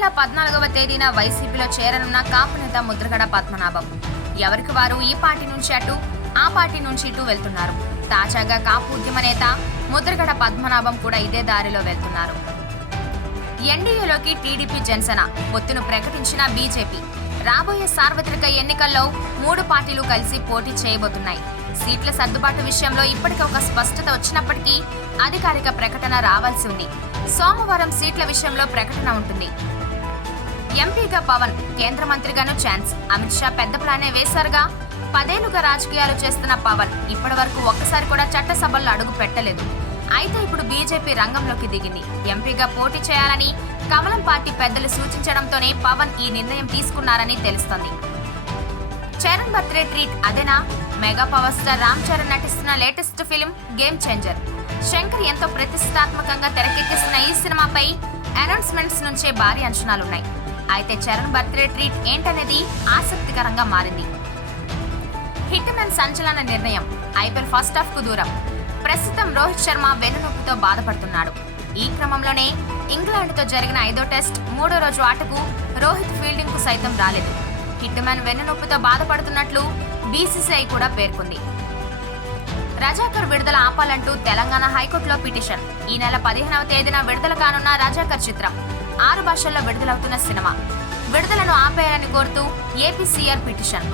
నెల పద్నాలుగవ తేదీన వైసీపీలో చేరనున్న కాపు నేత ముద్రగడ పద్మనాభం. ఎవరికి వారు ఈ పార్టీ నుంచి అటు ఆ పార్టీ నుంచి ఇటు వెళ్తున్నారు? తాజాగా కాపు ఉద్యమ నేత ముద్రగడ పద్మనాభం కూడా ఇదే దారిలో వెళ్తున్నారు. ఎన్డీఏలోకి టీడీపీ జనసేన పొత్తును ప్రకటించిన బీజేపీ. రాబోయే సార్వత్రిక ఎన్నికల్లో మూడు పార్టీలు కలిసి పోటీ చేయబోతున్నాయి. సీట్ల సర్దుబాటు విషయంలో ఇప్పటికే ఒక స్పష్టత వచ్చినప్పటికీ అధికారిక ప్రకటన రావాల్సి ఉంది. సోమవారం సీట్ల విషయంలో ప్రకటన ఉంటుంది. ఎంపీగా పవన్ కేంద్ర మంత్రిగాను ఛాన్స్. అమిత్ షా పెద్ద ప్లానే వేశారుగా. పదేళ్ళుగా రాజకీయాలు చేస్తున్న పవన్ ఇప్పటి వరకు ఒక్కసారి కూడా చట్టసభల్లో అడుగు పెట్టలేదు. అయితే ఇప్పుడు బీజేపీ రంగంలోకి దిగింది. ఎంపీగా పోటీ చేయాలని కమలం పార్టీ పెద్దలు సూచించడంతోనే పవన్ ఈ నిర్ణయం తీసుకున్నారని తెలుస్తోంది. చరణ్ బర్త్డే ట్రీట్ అదేనా? Mega power star Ram Charan నటిస్తున్న latest film game changer. Shankar ఎంతో ప్రతిష్టాత్మకంగా తెరకెక్కిస్తున్న ఈ సినిమాపై అనౌన్స్మెంట్స్ నుంచే భారీ అంచనాలున్నాయి. అయితే చరణ్ బర్త్డే ట్రీట్ ఏంటనేది ఆసక్తికరంగా మారింది. హిట్ మ్యాన్ సంచలన నిర్ణయం. ఐపీఎల్ ఫస్ట్ హాఫ్కు దూరం. ప్రస్తుతం రోహిత్ శర్మ వెన్నునొప్పితో బాధపడుతున్నాడు. ఈ క్రమంలోనే ఇంగ్లాండ్తో జరిగిన ఐదో టెస్ట్ మూడో రోజు ఆటకు రోహిత్ ఫీల్డింగ్కు సైతం రాలేదు. హిట్ మ్యాన్ వెన్నునొప్పితో బాధపడుతున్నట్లు బీసీసీఐ కూడా పేర్కొంది. రజాకర్ విడుదల ఆపాలంటూ తెలంగాణ హైకోర్టులో పిటిషన్. ఈ నెల పదిహేనవ తేదీన విడుదల కానున్న రజాకర్ చిత్రం. ఆరు భాషల్లో విడుదలవుతున్న సినిమా. విడుదలను ఆపేయాలని కోరుతూ ఏపీసీఆర్ పిటిషన్.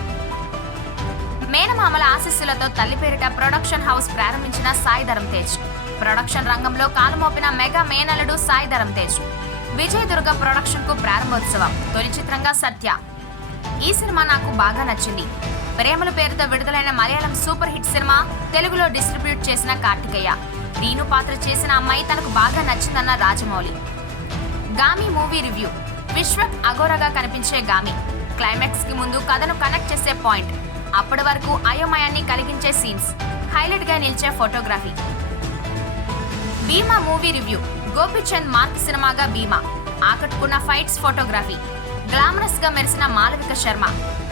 మేనమామల ఆశీస్సులతో తల్లి పేరిట ప్రొడక్షన్ హౌస్ ప్రారంభించిన సాయి ధరం తేజ్ ప్రొడక్షన్ రంగంలో కాలుమోపిన మెగా మేనలుడు సాయి ధరం తేజ్ విజయ్ దుర్గ ప్రొడక్షన్కు ప్రారంభోత్సవం. తొలి చిత్రంగా సత్య. ఈ సినిమా నాకు బాగా నచ్చింది. ప్రేమల పేరుతో విడుదలైన మలయాళం సూపర్ హిట్ సినిమా తెలుగులో డిస్ట్రిబ్యూట్ చేసిన కార్తికేయ. రీను పాత్ర చేసిన అమ్మాయి తనకు బాగా నచ్చిందన్న Rajamouli. Gaami movie review. Vishwak అఘోరగా కనిపించే గామి. క్లైమాక్స్కి ముందు కథను కనెక్ట్ చేసే పాయింట్. అప్పటి వరకు అయోమయాన్ని కలిగించే సీన్స్. హైలైట్గా నిలిచే photography Bheema movie review. Gopichand mark సినిమాగా భీమా. ఆకట్టుకున్న ఫైట్స్ ఫోటోగ్రఫీ గ్లామరస్గా మెరిసిన మాలవిక శర్మ.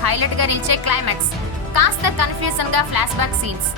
హైలైట్గా నిలిచే క్లైమాక్స్. కాస్త కన్ఫ్యూజన్గా ఫ్లాష్ బ్యాక్ సీన్స్.